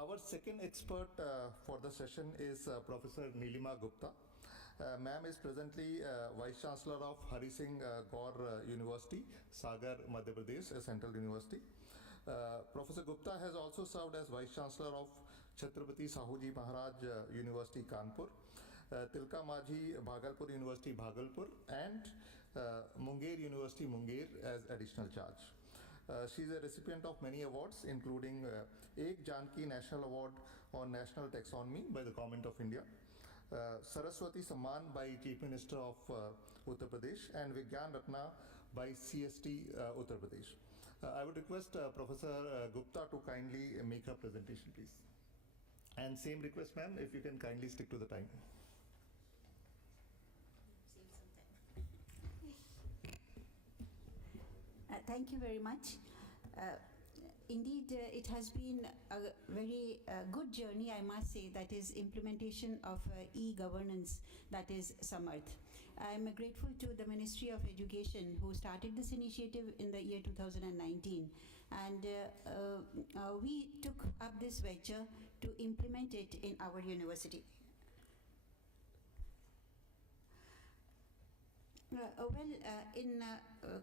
Our second expert for the session is Professor Nilima Gupta. Ma'am is presently Vice Chancellor of Hari Singh Gaur University, Sagar, Madhya Pradesh, a central university. Professor Gupta has also served as Vice Chancellor of Chhatrapati Sahuji Maharaj University, Kanpur, Tilka Majhi Bhagalpur University, Bhagalpur, and Munger University, Munger as additional charge. She is a recipient of many awards, including Ek Janki National Award on National Taxonomy by the Government of India, Saraswati Samman by Chief Minister of Uttar Pradesh, and Vigyan Ratna by CST Uttar Pradesh. I would request Professor Gupta to kindly make her presentation, please. And same request, ma'am, if you can kindly stick to the time. Thank you very much. Indeed, it has been a very good journey, I must say, that is implementation of e-governance, that is Samarth. I am grateful to the Ministry of Education who started this initiative in the year 2019, and we took up this venture to implement it in our university. In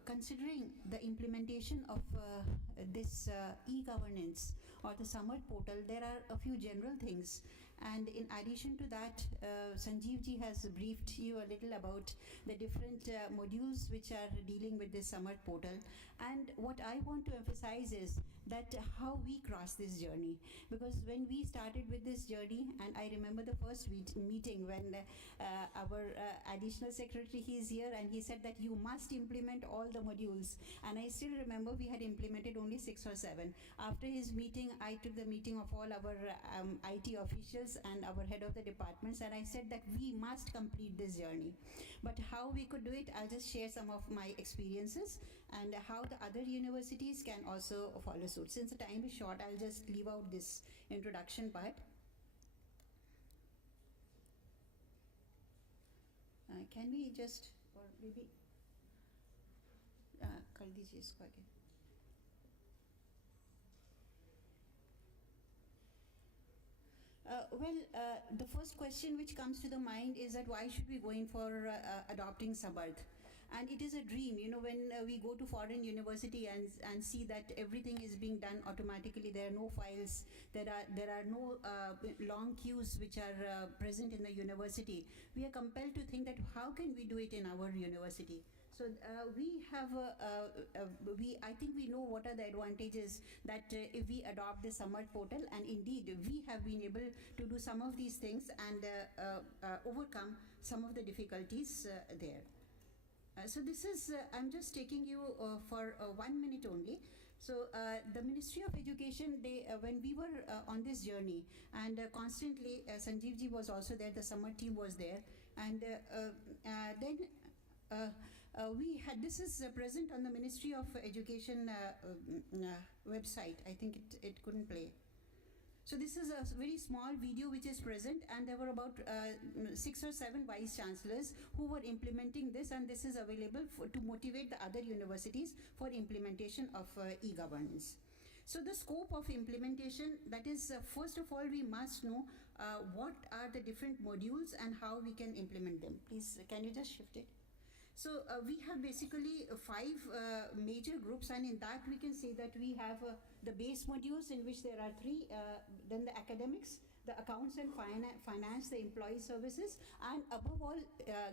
considering the implementation of this e-governance or the Samarth portal, there are a few general things, and in addition to that, Sanjeev ji has briefed you a little about the different modules which are dealing with this Samarth portal. And what I want to emphasize is that how we cross this journey, because when we started with this journey, and I remember the first meeting when our additional secretary, he is here, and he said that you must implement all the modules, and I still remember we had implemented only 6 or 7. After his meeting, I took the meeting of all our IT officials and our head of the departments, and I said that we must complete this journey. But how we could do it, I'll just share some of my experiences and how the other universities can also follow suit. Since the time is short, I'll just leave out this introduction part. Can we just, or maybe कर दीजिए इसको आगे. The first question which comes to the mind is that why should we go in for adopting Samarth? And it is a dream, you know, when we go to foreign university and see that everything is being done automatically. There are no files, there are no long queues which are present in the university. We are compelled to think that how can we do it in our university? So we have, I think we know what are the advantages that if we adopt the Samarth portal, and indeed we have been able to do some of these things and overcome some of the difficulties there. So this is, I'm just taking you for 1 minute only. So the Ministry of Education, they when we were on this journey, and constantly Sanjeev ji was also there, the Samarth team was there, and then we had, this is present on the Ministry of Education website. I think it couldn't play. So this is a very small video which is present, and there were about 6 or 7 vice chancellors who were implementing this, and this is available to motivate the other universities for implementation of e-governance. So the scope of implementation, that is, first of all, we must know what are the different modules and how we can implement them. Please, can you just shift it? So we have basically 5 major groups, and in that we can say that we have the base modules, in which there are 3, then the academics, the accounts and finance, the employee services, and above all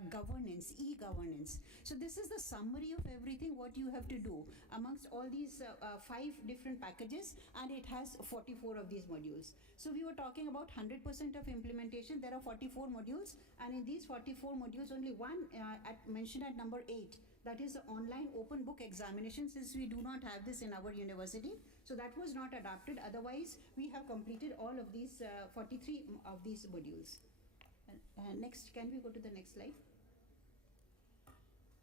governance, e-governance. So this is the summary of everything what you have to do amongst all these 5 different packages, and it has 44 of these modules. So we were talking about 100% of implementation. There are 44 modules, and in these 44 modules, only one mentioned at number 8, that is the online open book examination, since we do not have this in our university. So that was not adopted. Otherwise, we have completed all of these 43 of these modules. Next, can we go to the next slide?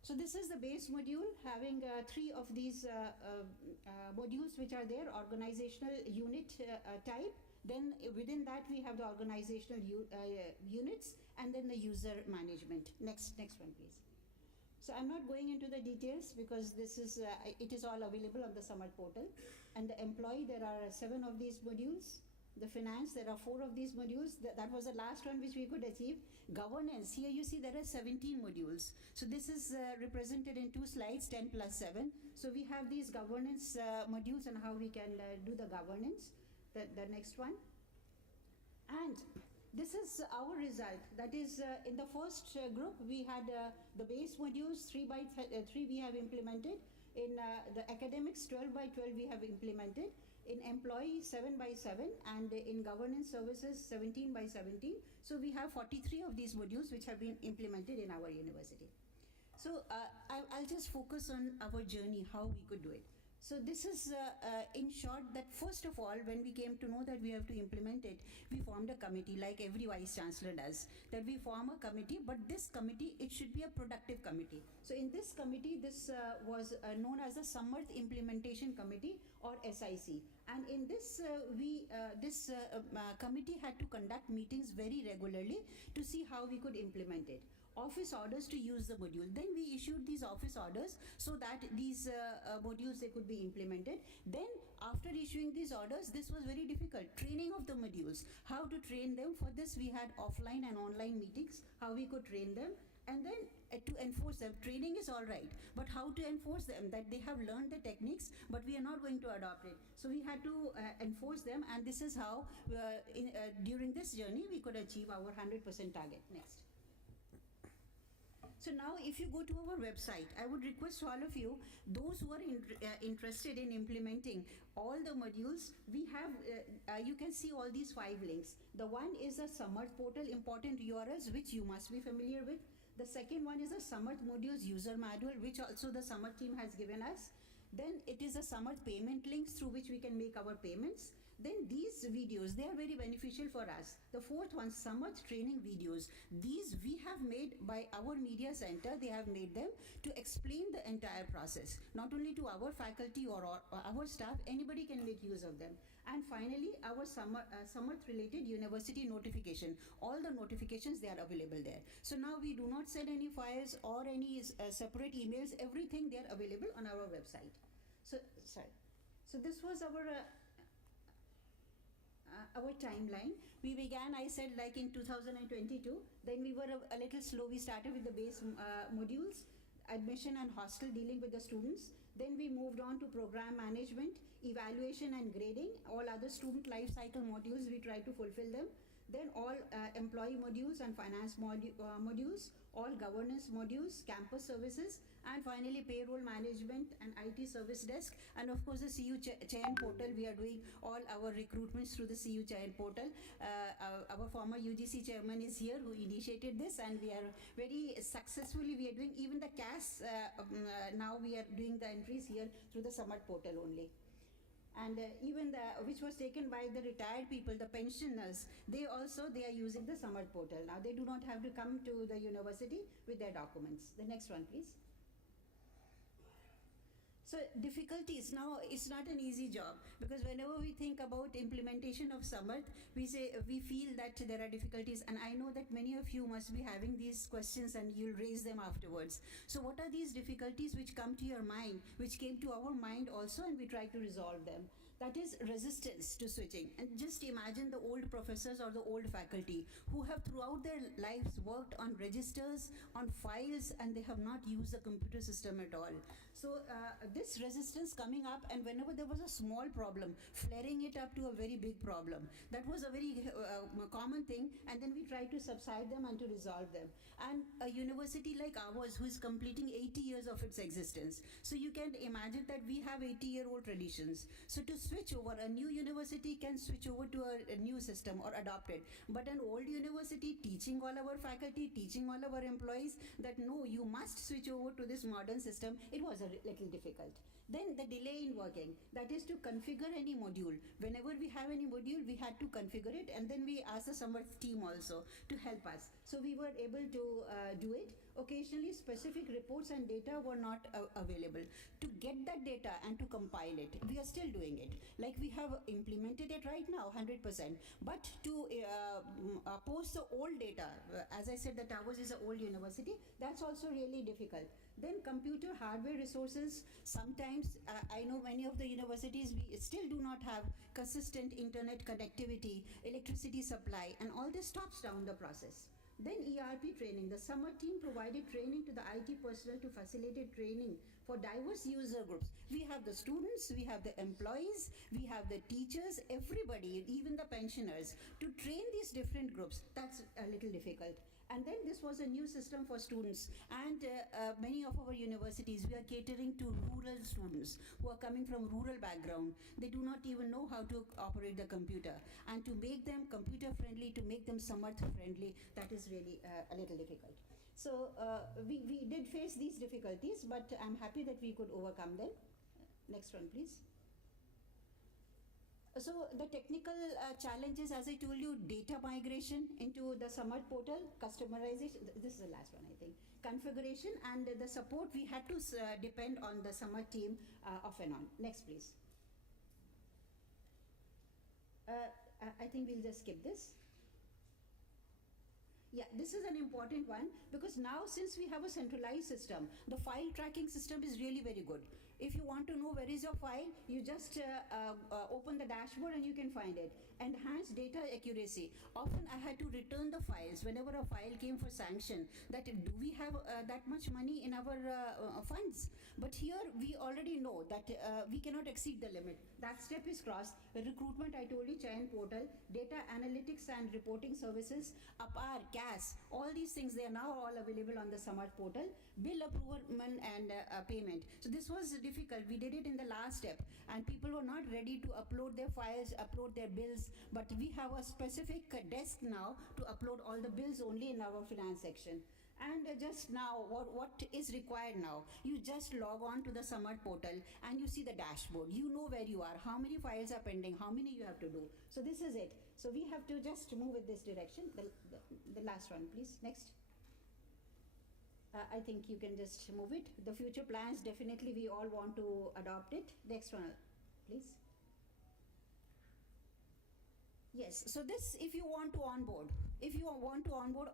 So this is the base module, having 3 of these modules which are there: organizational unit type. Then within that we have the organizational units, and then the user management. Next one, please. So I'm not going into the details because this is it is all available on the Samarth portal. And the employee, there are 7 of these modules. The finance, there are 4 of these modules. That was the last one which we could achieve. Governance, here you see there are 17 modules. So this is represented in 2 slides, 10 plus 7. So we have these governance modules and how we can do the governance. The next one. And this is our result. That is, in the first group, we had the base modules 3 by 3 we have implemented. In the academics, 12 by 12 we have implemented. In employee, 7 by 7, and in governance services, 17 by 17. So we have 43 of these modules which have been implemented in our university. So I'll just focus on our journey, how we could do it. So this is, in short, that first of all, when we came to know that we have to implement it, we formed a committee, like every vice chancellor does, that we form a committee, but this committee, it should be a productive committee. So in this committee, this was known as the Samarth Implementation Committee, or SIC. And in this, committee had to conduct meetings very regularly to see how we could implement it. Office orders to use the module. Then we issued these office orders so that these modules, they could be implemented. Then after issuing these orders, this was very difficult. Training of the modules, how to train them. For this we had offline and online meetings, how we could train them. And then to enforce them. Training is all right, but how to enforce them, that they have learned the techniques, but we are not going to adopt it. So we had to enforce them, and this is how during this journey we could achieve our 100% target. Next. So now if you go to our website, I would request all of you, those who are interested in implementing all the modules, we have, you can see all these 5 links. The one is a Samarth portal, important URLs, which you must be familiar with. The second one is a Samarth modules user manual, which also the Samarth team has given us. Then it is a Samarth payment links through which we can make our payments. Then these videos, they are very beneficial for us. The fourth one, Samarth training videos. These we have made by our media center. They have made them to explain the entire process, not only to our faculty or our staff, anybody can make use of them. And finally, our Samarth related university notification. All the notifications, they are available there. So now we do not send any files or any separate emails. Everything, they are available on our website. So this was our timeline. We began, I said, like in 2022. Then we were a little slow. We started with the base modules, admission and hostel, dealing with the students. Then we moved on to program management, evaluation and grading. All other student life cycle modules, we tried to fulfill them. Then all employee modules and finance modules, all governance modules, campus services, and finally payroll management and IT service desk. And of course the CU Chain portal, we are doing all our recruitments through the CU Chain portal. Our former UGC chairman is here who initiated this, and we are very successfully, we are doing even the CAS, now we are doing the entries here through the Samarth portal only. And even which was taken by the retired people, the pensioners, they are using the Samarth portal. Now they do not have to come to the university with their documents. The next one, please. So difficulties, now it's not an easy job, because whenever we think about implementation of Samarth, we feel that there are difficulties, and I know that many of you must be having these questions and you'll raise them afterwards. So what are these difficulties which come to your mind, which came to our mind also, and we try to resolve them? That is resistance to switching. And just imagine the old professors or the old faculty who have throughout their lives worked on registers, on files, and they have not used the computer system at all. So this resistance coming up, and whenever there was a small problem, flaring it up to a very big problem, that was a very common thing, and then we try to subside them and to resolve them. And a university like ours, who is completing 80 years of its existence, so you can imagine that we have 80-year-old traditions. So to switch over, a new university can switch over to a new system or adopt it, but an old university teaching all our faculty, teaching all our employees that no, you must switch over to this modern system, it was a little difficult. Then the delay in working, that is to configure any module. Whenever we have any module, we had to configure it, and then we asked the Samarth team also to help us. So we were able to do it. Occasionally specific reports and data were not available. To get that data and to compile it, we are still doing it. Like we have implemented it right now 100%, but to post the old data, as I said, that ours is an old university, that's also really difficult. Then computer hardware resources, sometimes times I know many of the universities we still do not have consistent internet connectivity, electricity supply, and all this stops down the process. Then ERP training. The summer team provided training to the IT personnel to facilitate training for diverse user groups. We have the students, we have the employees, we have the teachers, everybody, even the pensioners, to train these different groups. That's a little difficult. And then this was a new system for students. And many of our universities, we are catering to rural students who are coming from rural background. They do not even know how to operate the computer. And to make them computer friendly, to make them Samarth friendly, that is really a little difficult. So we did face these difficulties, but I'm happy that we could overcome them. Next one, please. So the technical challenges, as I told you, data migration into the Samarth portal, customization, this is the last one I think, configuration, and the support we had to depend on the Samarth team off and on. Next please. I think we'll just skip this. Yeah, this is an important one because now since we have a centralized system, the file tracking system is really very good. If you want to know where is your file, you just open the dashboard and you can find it. Enhanced data accuracy. Often I had to return the files whenever a file came for sanction, that do we have that much money in our funds? But here we already know that we cannot exceed the limit. That step is crossed. Recruitment, I told you, Chayan portal, data analytics and reporting services, APAR, CAS, all these things, they are now all available on the Samarth portal. Bill approval and payment. So this was difficult. We did it in the last step and people were not ready to upload their files, upload their bills, but we have a specific desk now to upload all the bills only in our finance section. And just now, what is required now? You just log on to the Samarth portal and you see the dashboard. You know where you are, how many files are pending, how many you have to do. So this is it. So we have to just move in this direction. The last one, please. Next. I think you can just move it. The future plans, definitely we all want to adopt it. Next one, please. Yes, so this, if you want to onboard,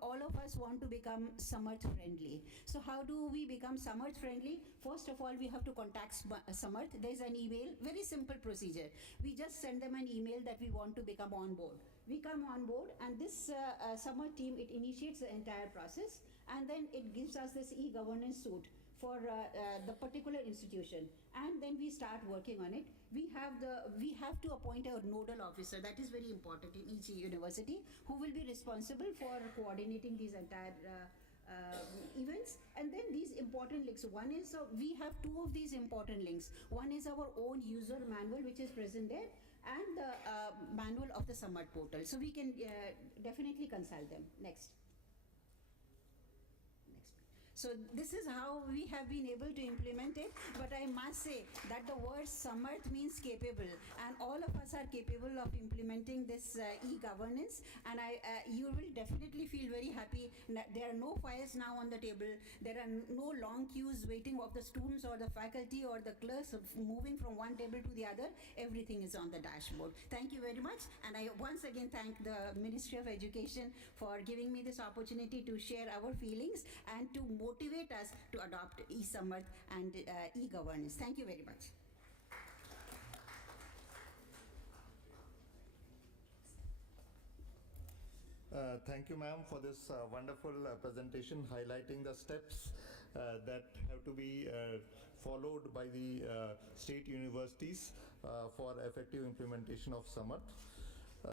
all of us want to become Samarth friendly. So how do we become Samarth friendly? First of all, we have to contact Samarth. There's an email, very simple procedure. We just send them an email that we want to become on board. We come on board and this Samarth team, it initiates the entire process and then it gives us this e-governance suite for the particular institution, and then we start working on it. We have to appoint a nodal officer, that is very important in each university, who will be responsible for coordinating these entire events. And then these important links, one is we have two of these important links. One is our own user manual which is present there, and the manual of the Samarth portal, so we can definitely consult them. Next. So this is how we have been able to implement it, but I must say that the word Samarth means capable, and all of us are capable of implementing this e-governance, and you will definitely feel very happy. There are no files now on the table, there are no long queues waiting of the students or the faculty or the clerks moving from one table to the other. Everything is on the dashboard. Thank you very much, and I once again thank the Ministry of Education for giving me this opportunity to share our feelings and to motivate us to adopt e-Samarth and e-governance. Thank you very much. Thank you, ma'am, for this wonderful presentation highlighting the steps that have to be followed by the state universities for effective implementation of Samarth.